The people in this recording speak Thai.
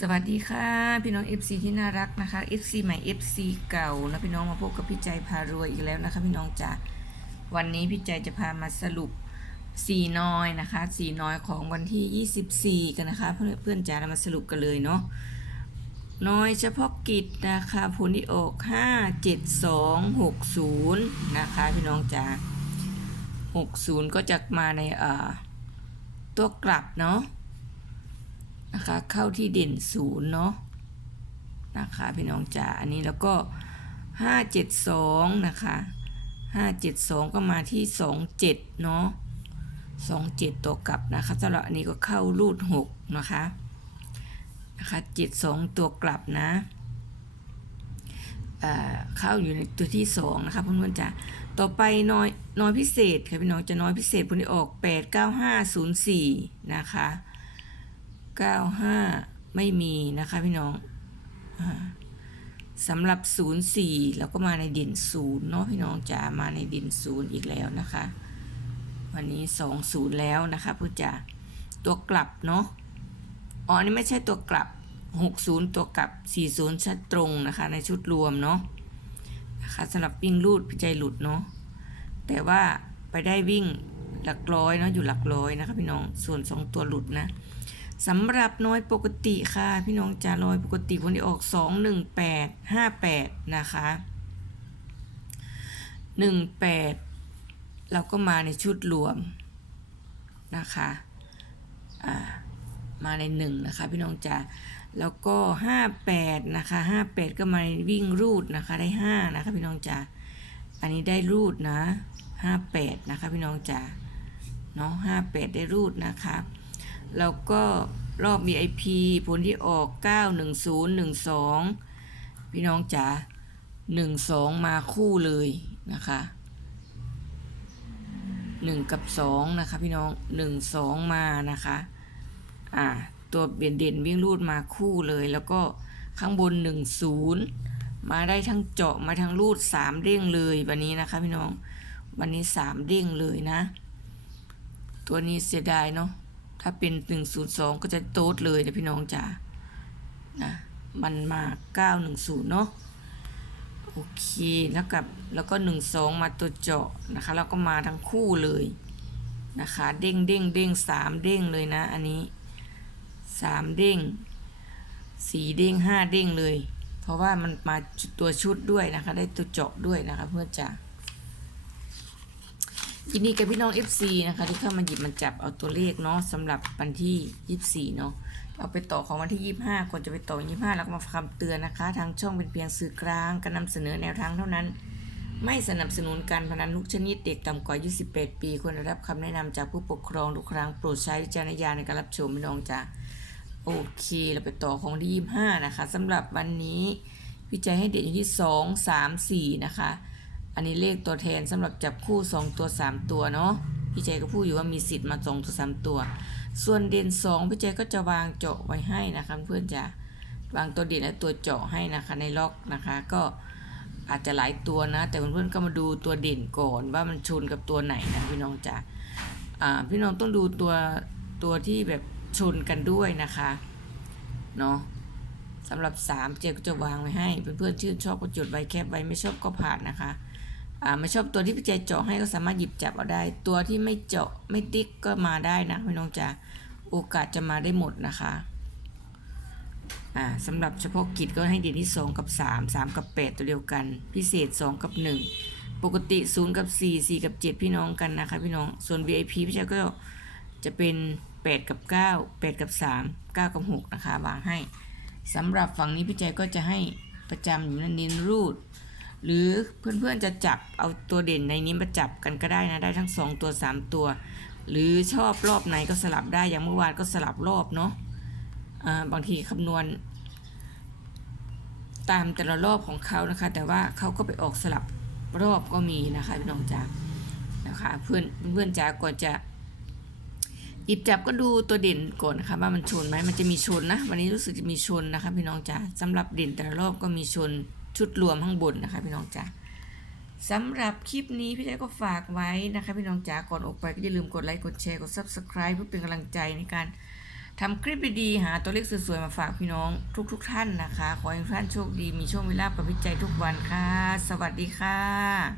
สวัสดีค่ะ พี่น้อง FC ที่น่ารักนะคะ FC ใหม่ FC เก่านะพี่น้องมาพบกับพี่ใจพารวยอีกแล้วนะคะ พี่น้องจ๋าวันนี้พี่ใจจะพามาสรุปสีน้อยนะคะสีน้อยของวันที่ 24 กันนะคะ เพื่อนเพื่อนจ๋าเรามาสรุปกันเลยเนาะน้อยเฉพาะกิจนะคะผลที่ออก 57260 นะคะพี่น้องจ๋า60 ก็จะมาในเอ่อตัวกลับเนาะ นะคะ เข้าที่เด่นศูนย์เนาะนะคะพี่น้องจ๋าอันนี้แล้วก็ห้าเจ็ดสองนะคะห้าเจ็ดสองก็มาที่สองเจ็ดเนาะสองเจ็ดตัวกลับนะคะสำหรับอันนี้ก็เข้ารูดหกนะคะนะคะเจ็ดสองตัวกลับนะเข้าอยู่ในตัวที่สองนะคะเพื่อนๆจ๋าต่อไปน้อยน้อยพิเศษค่ะพี่น้องจะน้อยพิเศษพวกนี้ออกแปดเก้าห้าศูนย์สี่นะคะ 95ไม่มีนะคะพี่น้องสำหรับ04เราก็มาในเด่น0เนาะพี่น้องจ๋ามาในเด่น0อีกแล้วนะคะ วันนี้20แล้วนะคะพูดจ๋าตัวกลับเนาะอ๋อนนี้ไม่ใช่ตัวกลับ60ตัวกลับ40ชัดตรงนะคะ ในชุดรวมเนาะนะคะสำหรับวิ่งรูดพี่ใจหลุดเนาะแต่ว่าไปได้วิ่งหลักร้อยเนาะอยู่หลักร้อยนะคะพี่น้องส่วน2ตัวหลุดนะ สำหรับน้อยปกติค่ะ พี่น้องจะน้อยปกติวันที่ออกสองหนึ่งแปดห้าแปดนะคะหนึ่งแปดเราก็มาในชุดรวมนะคะอ่ามาในหนึ่งนะคะพี่น้องจ๋าแล้วก็ห้าแปดนะคะห้าแปดก็มาในวิ่งรูดนะคะได้ห้านะคะพี่น้องจ๋าอันนี้ได้รูดนะห้าแปดนะคะพี่น้องจ๋าเนาะห้าแปดได้รูดนะคะ แล้วก็รอบ VIP ผลที่ออก 91012 พี่น้องจ๋า12 มาคู่เลยนะคะ 1 กับ 2 นะคะ พี่น้อง 1 2 มานะคะ อ่า ตัวเด่นเด่นวิ่งรูดมาคู่เลย แล้วก็ข้างบน 1 0 มาได้ทั้งเจาะมาทั้งรูด 3 เด้งเลยวันนี้นะคะ พี่น้อง วันนี้ 3 เด้งเลยนะ ตัวนี้เสียดายเนาะ ถ้าเป็น102ก็จะโต๊ดเลยนะพี่น้องจ๋านะมันมา910เนาะโอเคแล้วกับแล้วก็12มาตัวเจาะนะคะแล้วก็มาทั้งคู่เลยนะคะ เด้งเด้งเด้งสามเด้งเลยนะ อันนี้สามเด้งสี่เด้งห้าเด้งเลย เพราะว่ามันมาตัวชุดด้วยนะคะ ได้ตัวเจาะด้วยนะคะเพื่อจะ ยินดีกับพี่น้อง FC นะคะที่เข้ามาหยิบมันจับเอาตัวเลขเนาะสำหรับวันที่ 24 เนาะเอาไปต่อของวันที่ 25ก่อนจะไปต่อ 25 แล้วก็มาคำเตือนนะคะ ทางช่องเป็นเพียงสื่อกลางการนำเสนอแนวทางเท่านั้น ไม่สนับสนุนการพนันทุกชนิดเด็กต่ำกว่าอายุ18ปี ควรได้รับคำแนะนำจากผู้ปกครองทุกครั้งโปรดใช้วิจารณญาณในการรับชมพี่น้องจ้าโอเค เราไปต่อของที่ 25 นะคะสำหรับวันนี้ วิจัยให้เด็กอยู่ที่ 2 3 4 นะคะ อันนี้เลขตัวแทนสำหรับจับคู่ 2 ตัว 3 ตัวเนาะพี่เจก็พูดอยู่ว่ามีสิทธิ์มา2ตัว3ตัว ส่วนเด่น2พี่เจก็จะวางเจาะไว้ให้นะคะเพื่อนจะวางตัวเด่นและตัวเจาะให้นะคะในล็อกนะคะ ก็อาจจะหลายตัวนะ แต่เพื่อนๆก็มาดูตัวเด่นก่อนว่ามันชนกับตัวไหนนะพี่น้องจ๋าพี่น้องต้องดูตัวตัวที่แบบชนกันด้วยนะคะเนาะสำหรับ3เจก็จะวางไว้ให้เพื่อนๆชื่นชอบก็จดไว้แคปไว้ไม่ชอบก็ผ่านนะคะ ไม่ชอบตัวที่พี่ใจเจาะให้ก็สามารถหยิบจับเอาได้ ตัวที่ไม่เจาะไม่ติ๊กก็มาได้นะพี่น้องจ๋าโอกาสจะมาได้หมดนะคะอ่าสำหรับเฉพาะกิจก็ให้เด่นที่ 2 กับ 3 3 กับ 8 ตัวเดียวกัน พิเศษ 2 กับ 1 ปกติ 0 กับ 4 4 กับ 7 พี่น้องกันนะคะพี่น้องส่วน VIP พี่ใจก็จะเป็น 8 กับ 9 8 กับ 3 9 กับ 6 นะคะวางให้สำหรับฝั่งนี้พี่ใจก็จะให้ประจำอยู่นั่นเน้นรูด หรือเพื่อนๆจะจับเอาตัวเด่นในนี้มาจับกันก็ได้นะได้ทั้ง 2 ตัว 3 ตัว หรือชอบรอบไหนก็สลับได้อย่างเมื่อวานก็สลับรอบเนาะบางทีคำนวณ ตามแต่ละรอบของเขานะคะ แต่ว่าเขาก็ไปออกสลับรอบก็มีนะคะพี่น้องจ๋านะคะเพื่อนเพื่อนจ๋าก่อนจะหยิบจับก็ดูตัวเด่นก่อนนะคะว่ามันชนไหมมันจะมีชนนะ วันนี้รู้สึกจะมีชนนะคะพี่น้องจ๋าสำหรับเด่นแต่ละรอบก็มีชน ชุดรวมข้างบนนะคะพี่น้องจ๋าสำหรับคลิปนี้พี่แจ๊ก็ฝากไว้นะคะพี่น้องจ๋าก่อนออกไปก็อย่าลืมกดไลค์กดแชร์กด subscribe เพื่อเป็นกำลังใจในการทำคลิปดีๆหาตัวเลขสวยๆมาฝากพี่น้องทุกๆทท่านนะคะ ขอให้ท่านโชคดีมีโชคมีลาภประวิจัยทุกวันค่ะ สวัสดีค่ะ